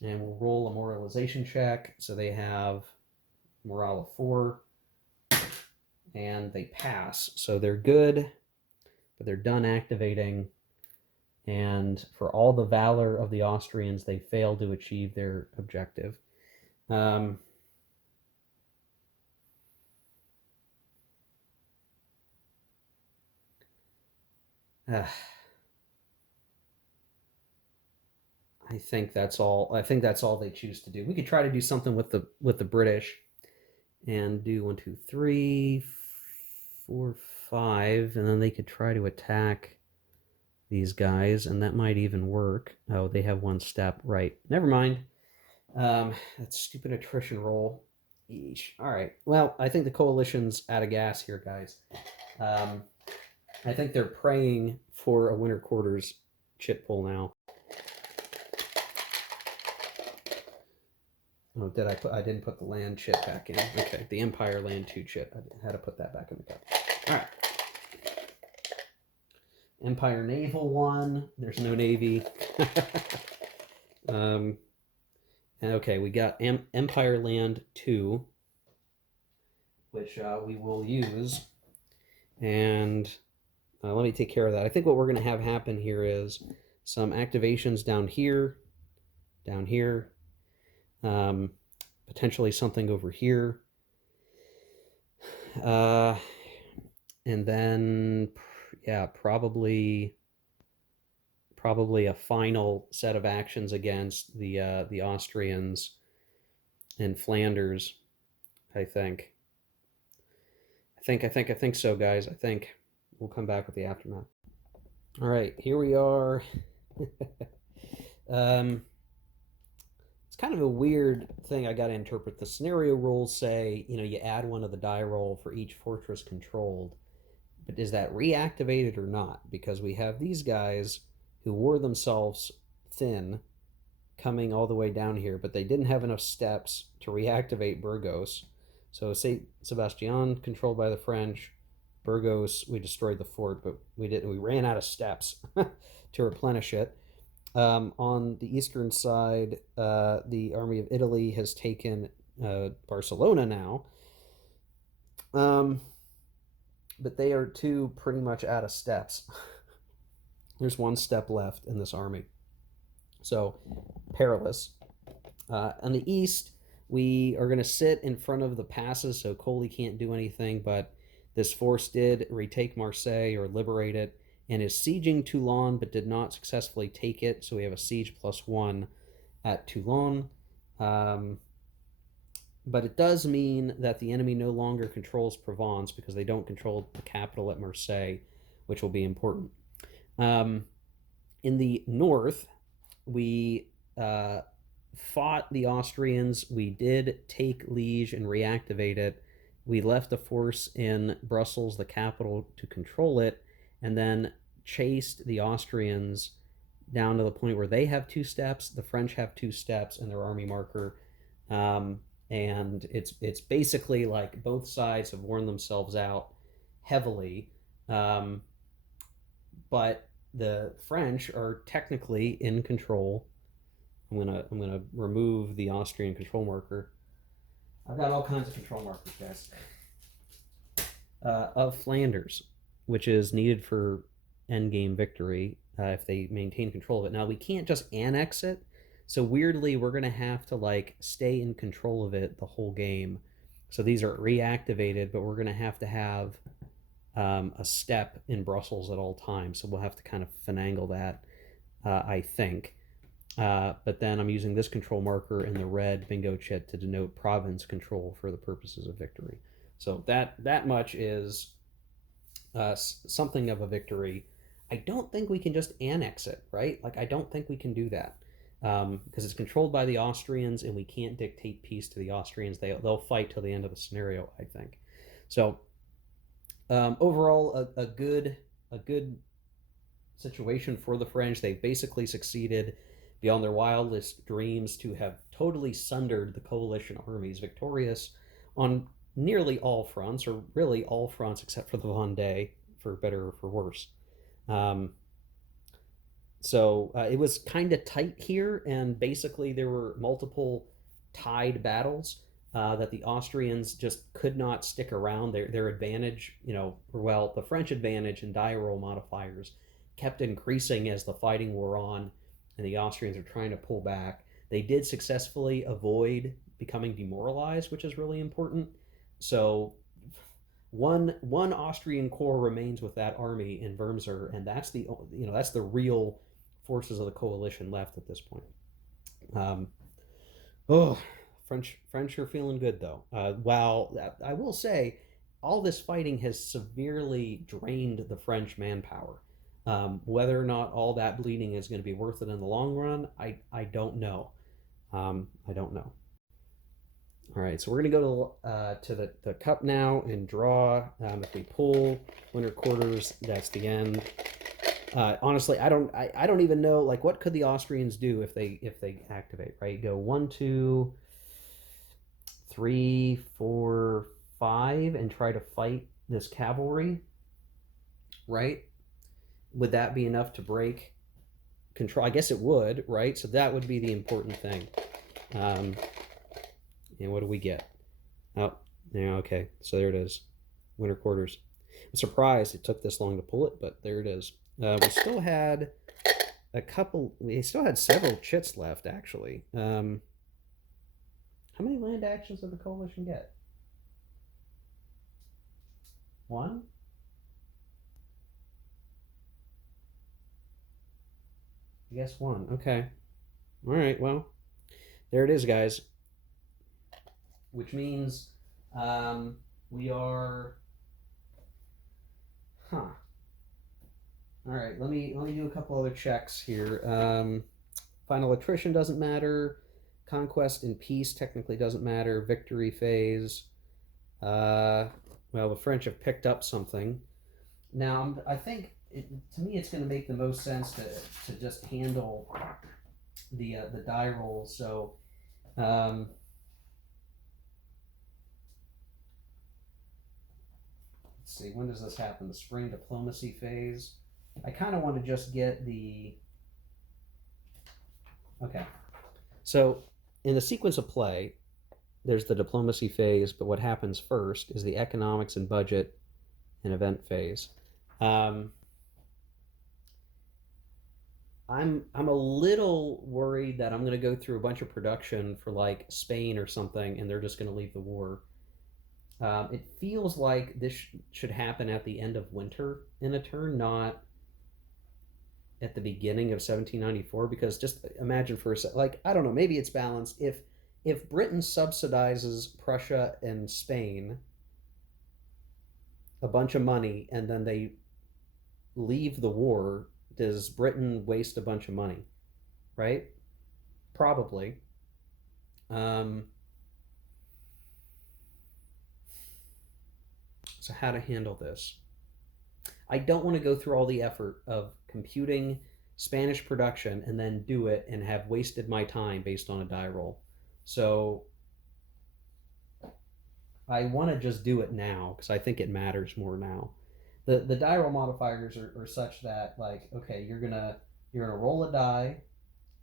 and we'll roll a moralization check. So they have morale of 4, and they pass. So they're good, but they're done activating. And for all the valor of the Austrians, they fail to achieve their objective. I think that's all. I think that's all they choose to do. We could try to do something with the British, and do 1, 2, 3, 4, 5, and then they could try to attack these guys, and that might even work. Oh, they have 1 step. Right. Never mind. That stupid attrition roll. Eesh. All right. Well, I think the coalition's out of gas here, guys. I think they're praying for a winter quarters chit pull now. Oh, did I put? I didn't put the land chit back in. Okay, the Empire land 2 chit. I had to put that back in the cup. All right. Empire naval 1. There's no navy. And okay, we got Empire land 2, which we will use. And let me take care of that. I think what we're going to have happen here is some activations down here, potentially something over here, and then yeah, probably a final set of actions against the Austrians in Flanders. I think so, guys. I think we'll come back with the aftermath. All right, here we are. It's kind of a weird thing I got to interpret. The scenario rules say, you add 1 to the die roll for each fortress controlled. But is that reactivated or not? Because we have these guys who wore themselves thin coming all the way down here, but they didn't have enough steps to reactivate Burgos. So Saint Sebastian controlled by the French. Burgos, we destroyed the fort, but we ran out of steps to replenish it. On the eastern side, the army of Italy has taken Barcelona now. But they are too pretty much out of steps. There's 1 step left in this army. So, perilous. On the east, we are going to sit in front of the passes, so Coley can't do anything, but this force did retake Marseille or liberate it, and is sieging Toulon, but did not successfully take it, so we have a siege +1 at Toulon. But it does mean that the enemy no longer controls Provence because they don't control the capital at Marseille, which will be important. In the north, we fought the Austrians. We did take Liège and reactivate it. We left a force in Brussels, the capital, to control it, and then chased the Austrians down to the point where they have 2 steps, the French have 2 steps in their army marker. And it's basically like both sides have worn themselves out heavily, but the French are technically in control. I'm gonna remove the Austrian control marker. I've got all kinds of control markers, guys. Of Flanders, which is needed for endgame victory if they maintain control of it. Now we can't just annex it. So weirdly, we're going to have to like stay in control of it the whole game. So these are reactivated, but we're going to have a step in Brussels at all times. So we'll have to kind of finagle that, I think. But then I'm using this control marker in the red bingo chit to denote province control for the purposes of victory. So that much is something of a victory. I don't think we can just annex it, right? Like I don't think we can do that. Because it's controlled by the Austrians, and we can't dictate peace to the Austrians. They'll fight till the end of the scenario, I think. So overall, a good situation for the French. They've basically succeeded beyond their wildest dreams to have totally sundered the coalition armies, victorious on nearly all fronts, or really all fronts except for the Vendée, for better or for worse. So it was kind of tight here, and basically there were multiple tied battles that the Austrians just could not stick around. Their advantage, the French advantage in die roll modifiers kept increasing as the fighting wore on, and the Austrians are trying to pull back. They did successfully avoid becoming demoralized, which is really important. So one Austrian corps remains with that army in Wormser, and that's the real forces of the coalition left at this point. French are feeling good though. While I will say, all this fighting has severely drained the French manpower. Whether or not all that bleeding is going to be worth it in the long run, I don't know. I don't know. All right, so we're going to go to the cup now and draw. If we pull winter quarters, that's the end. Honestly, I don't even know, like, what could the Austrians do if they activate, right? Go 1, 2, 3, 4, 5 and try to fight this cavalry, right? Would that be enough to break control? I guess it would, right? So that would be the important thing. And what do we get? Oh, yeah, okay. So there it is. Winter quarters. I'm surprised it took this long to pull it, but there it is. We still had we still had several chits left, actually. How many land actions did the coalition get? One? I guess one. Okay. All right, well, there it is, guys. Which means we are. Huh. All right, let me do a couple other checks here. Final attrition doesn't matter. Conquest and peace technically doesn't matter. Victory phase. Uh, well, the French have picked up something. Now, I think to me it's going to make the most sense to just handle the die roll. So, um, let's see. When does this happen? The spring diplomacy phase. I kind of want to just get the. Okay. So, in the sequence of play, there's the diplomacy phase, but what happens first is the economics and budget and event phase. Um, I'm a little worried that I'm going to go through a bunch of production for like Spain or something, and they're just going to leave the war. It feels like this should happen at the end of winter in a turn, not at the beginning of 1794. Because just imagine for a second, like I don't know, maybe it's balanced. If Britain subsidizes Prussia and Spain a bunch of money and then they leave the war, does Britain waste a bunch of money? Right? Probably. Um, so, how to handle this? I don't want to go through all the effort of computing Spanish production and then do it and have wasted my time based on a die roll. So, I want to just do it now because I think it matters more now. The die roll modifiers are such that like okay you're gonna roll a die,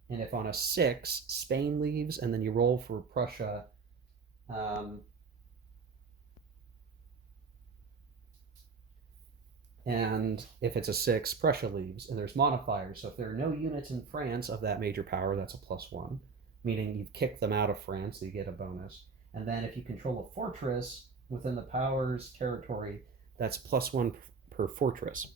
and if on a 6 Spain leaves and then you roll for Prussia, um, and if it's a 6 Prussia leaves, and there's modifiers. So if there are no units in France of that major power, that's a +1, meaning you've kicked them out of France, so you get a bonus. And then if you control a fortress within the power's territory, that's +1 per fortress.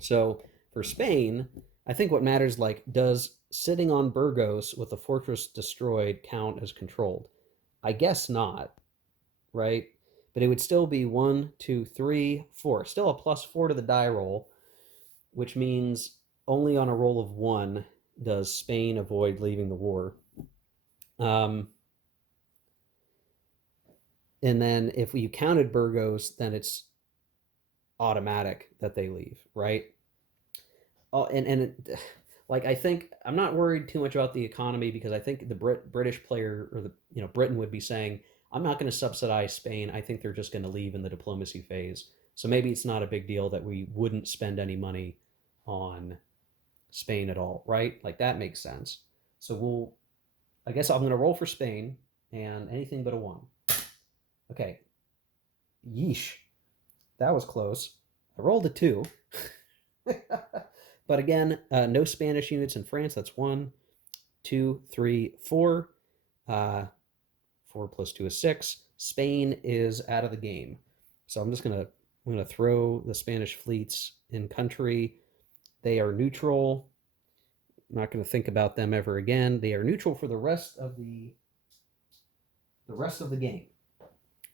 So for Spain, I think what matters like does sitting on Burgos with the fortress destroyed count as controlled? I guess not, right? But it would still be 1, 2, 3, 4. Still a +4 to the die roll, which means only on a roll of 1 does Spain avoid leaving the war. Um, and then if you counted Burgos, then it's automatic that they leave, right? Oh, and it, like I think I'm not worried too much about the economy because I think the British player or the Britain would be saying I'm not going to subsidize Spain. I think they're just going to leave in the diplomacy phase. So maybe it's not a big deal that we wouldn't spend any money on Spain at all, right? Like that makes sense. So I guess I'm going to roll for Spain and anything but a 1. Okay. Yeesh. That was close. I rolled a 2. But again, no Spanish units in France. That's 1, 2, 3, 4. 4 plus 2 is 6. Spain is out of the game. So I'm gonna throw the Spanish fleets in country. They are neutral. I'm not gonna think about them ever again. They are neutral for the rest of the game.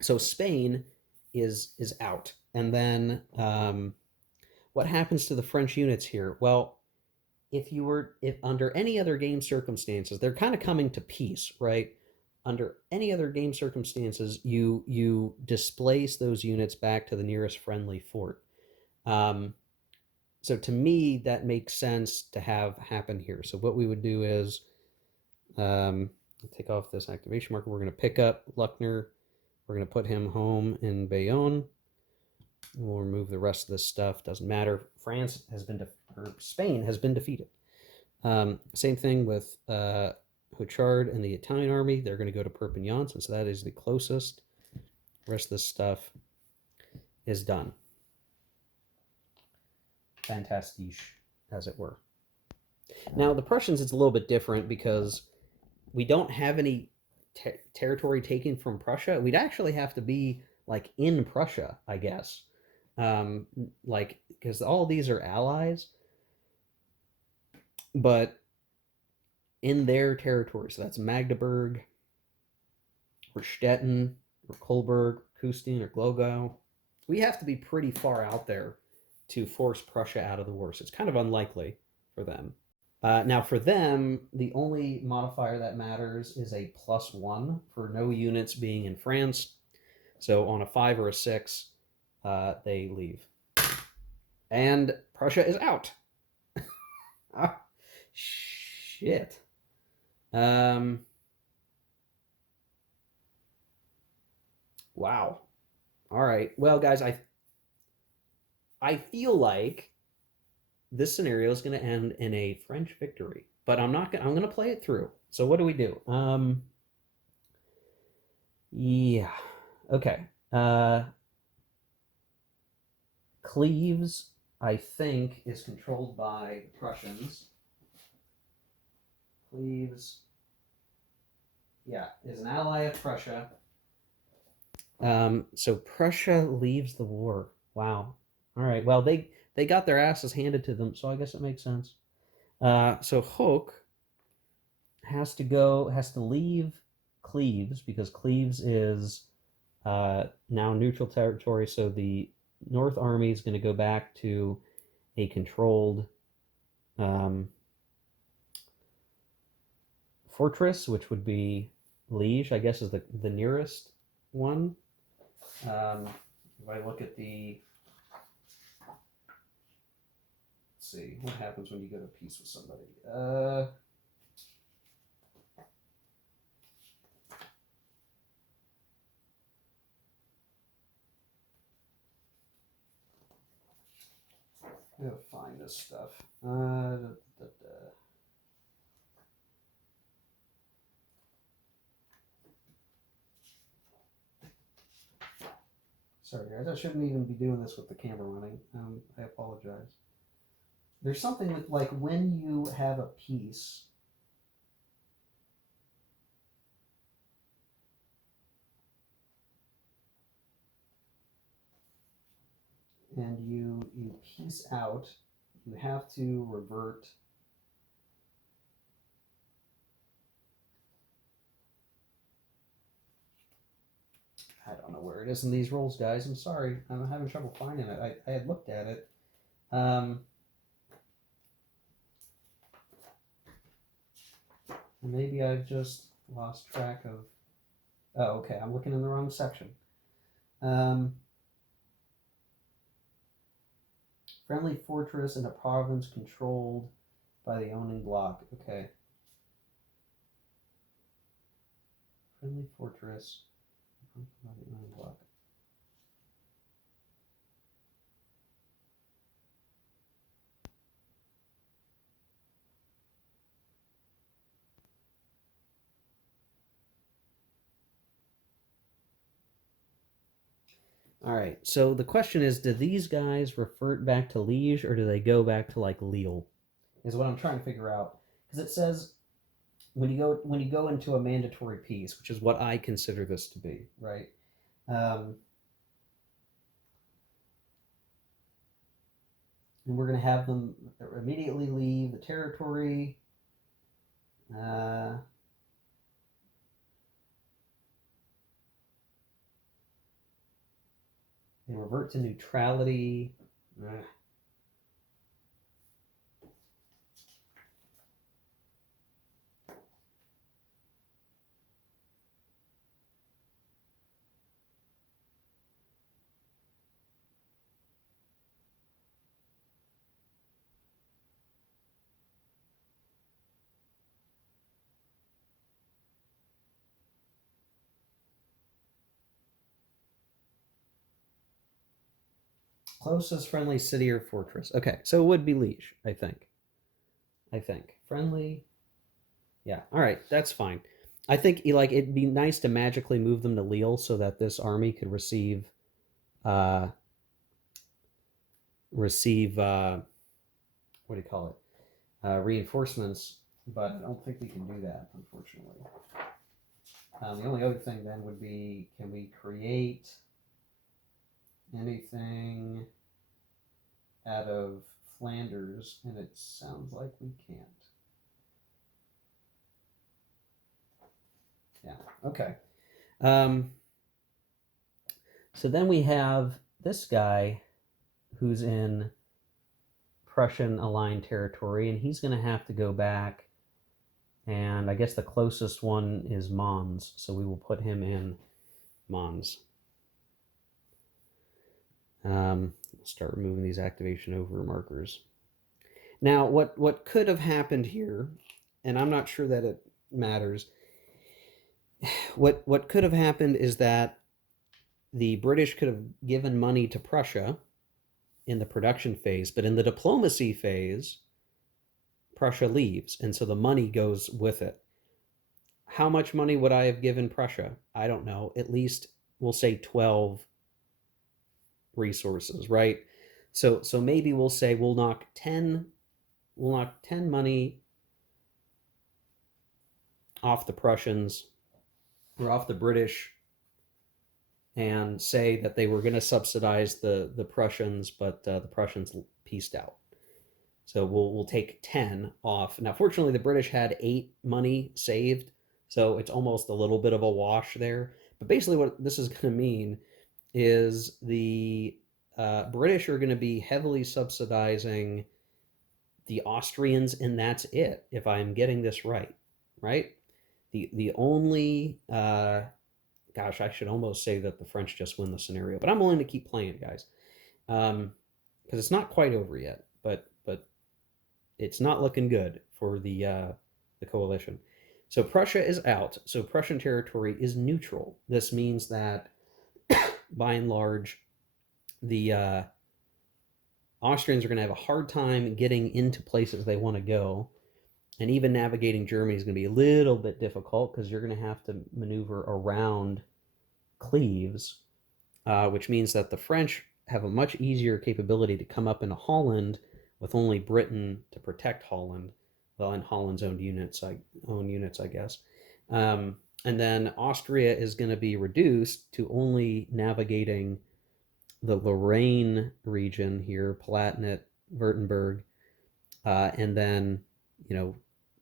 So Spain is out. And then what happens to the French units here? Well, if under any other game circumstances, they're kind of coming to peace, right? Under any other game circumstances, you displace those units back to the nearest friendly fort. So to me, that makes sense to have happen here. So what we would do is take off this activation marker. We're going to pick up Luckner. We're going to put him home in Bayonne. We'll remove the rest of this stuff. Doesn't matter. France has been, or Spain has been defeated. Same thing with Houchard and the Italian army. They're going to go to Perpignan since that is the closest. The rest of this stuff is done. Fantastique, as it were. Now, the Prussians, it's a little bit different because we don't have any territory taken from Prussia. We'd actually have to be like in Prussia, I guess. Like, because all these are allies, but in their territory. So that's Magdeburg, or Stettin, or Kolberg, Kustine, or Glogau. We have to be pretty far out there to force Prussia out of the war. So it's kind of unlikely for them. Now, for them, the only modifier that matters is a +1 for no units being in France. So on a 5 or a 6, they leave. And Prussia is out. Ah, shit. Wow. All right. Well, guys, I feel like this scenario is going to end in a French victory, but I'm going to play it through. So what do we do? Yeah. Okay. Cleves, I think, is controlled by the Prussians. Cleves, yeah, is an ally of Prussia. So Prussia leaves the war. Wow. All right. Well, they got their asses handed to them, so I guess it makes sense. So Hook has to leave Cleves because Cleves is now neutral territory. So the North Army is going to go back to a controlled fortress, which would be Liege, I guess, is the nearest one. If I look at let's see, what happens when you go to peace with somebody? I gotta find this stuff. Sorry, guys. I shouldn't even be doing this with the camera running. I apologize. There's something with, like, when you have a piece, and you piece out, you have to revert. I don't know where it is in these rules, guys. I'm sorry. I'm having trouble finding it. I had looked at it. Maybe I've just lost track of... Oh, okay. I'm looking in the wrong section. Friendly fortress in a province controlled by the owning bloc. Okay. Friendly fortress by the owning bloc. All right. So the question is, do these guys revert back to Liege or do they go back to like Lille? Is what I'm trying to figure out. Because it says when you go into a mandatory peace, which is what I consider this to be, right? And we're going to have them immediately leave the territory. They revert to neutrality. Closest friendly city or fortress. Okay, so it would be Liege, I think. Friendly. Yeah. All right, that's fine. I think like it'd be nice to magically move them to Lille so that this army could uh receive what do you call it? Reinforcements, but I don't think we can do that, unfortunately. The only other thing then would be, can we create anything out of Flanders? And it sounds like we can't. Yeah, okay. Um, so then we have this guy who's in Prussian aligned territory, and he's going to have to go back. And I guess the closest one is Mons, so we will put him in Mons. Start removing these activation over markers. Now, what could have happened here, and I'm not sure that it matters. What could have happened is that the British could have given money to Prussia in the production phase, but in the diplomacy phase, Prussia leaves, and so the money goes with it. How much money would I have given Prussia? I don't know. At least we'll say 12 resources, right? So maybe we'll say we'll knock 10 money off the Prussians or off the British and say that they were going to subsidize the Prussians, but the Prussians pieced out. So we'll take 10 off. Now, fortunately, the British had 8 money saved, so it's almost a little bit of a wash there. But basically, what this is going to mean is the British are going to be heavily subsidizing the Austrians, and that's it. If I'm getting this right, right? The only gosh, I should almost say that the French just win the scenario, but I'm willing to keep playing, guys, because it's not quite over yet. But it's not looking good for the coalition. So Prussia is out. So Prussian territory is neutral. This means that, by and large, the Austrians are going to have a hard time getting into places they want to go, and even navigating Germany is going to be a little bit difficult because you're going to have to maneuver around Cleves, which means that the French have a much easier capability to come up into Holland with only Britain to protect Holland, well, and Holland's own units, I guess. And then Austria is going to be reduced to only navigating the Lorraine region here, Palatinate, Württemberg, and then,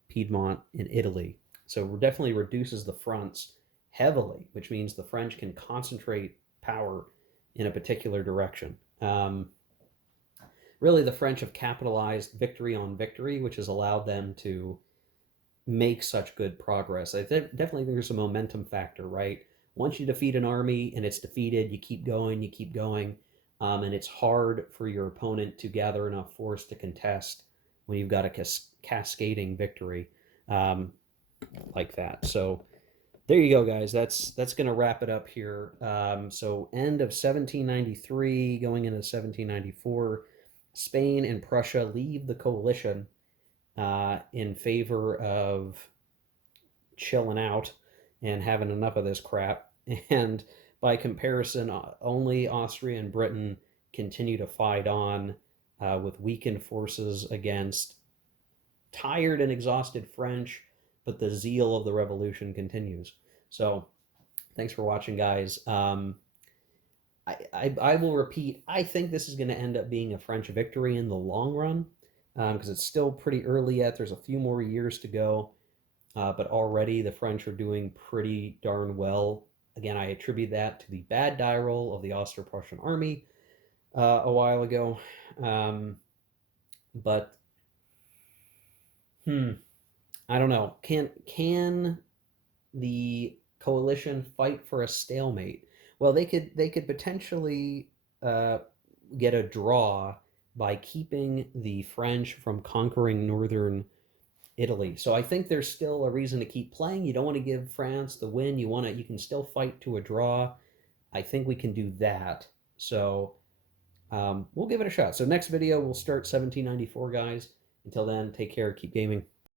Piedmont in Italy. So it definitely reduces the fronts heavily, which means the French can concentrate power in a particular direction. Really, the French have capitalized victory on victory, which has allowed them to make such good progress. I definitely think there's a momentum factor, right? Once you defeat an army and it's defeated, you keep going, and it's hard for your opponent to gather enough force to contest when you've got a cascading victory like that. So there you go, guys. That's going to wrap it up here. So end of 1793, going into 1794, Spain and Prussia leave the coalition in favor of chilling out and having enough of this crap. And by comparison, only Austria and Britain continue to fight on with weakened forces against tired and exhausted French, but the zeal of the revolution continues. So thanks for watching, guys. I will repeat, I think this is going to end up being a French victory in the long run, because it's still pretty early yet. There's a few more years to go, but already the French are doing pretty darn well. Again, I attribute that to the bad die roll of the Austro-Prussian army a while ago. But I don't know. Can the coalition fight for a stalemate? Well, they could potentially get a draw by keeping the French from conquering northern Italy. So I think there's still a reason to keep playing. You don't want to give France the win. You can still fight to a draw. I think we can do that. So we'll give it a shot. So next video, we'll start 1794, guys. Until then, take care, keep gaming.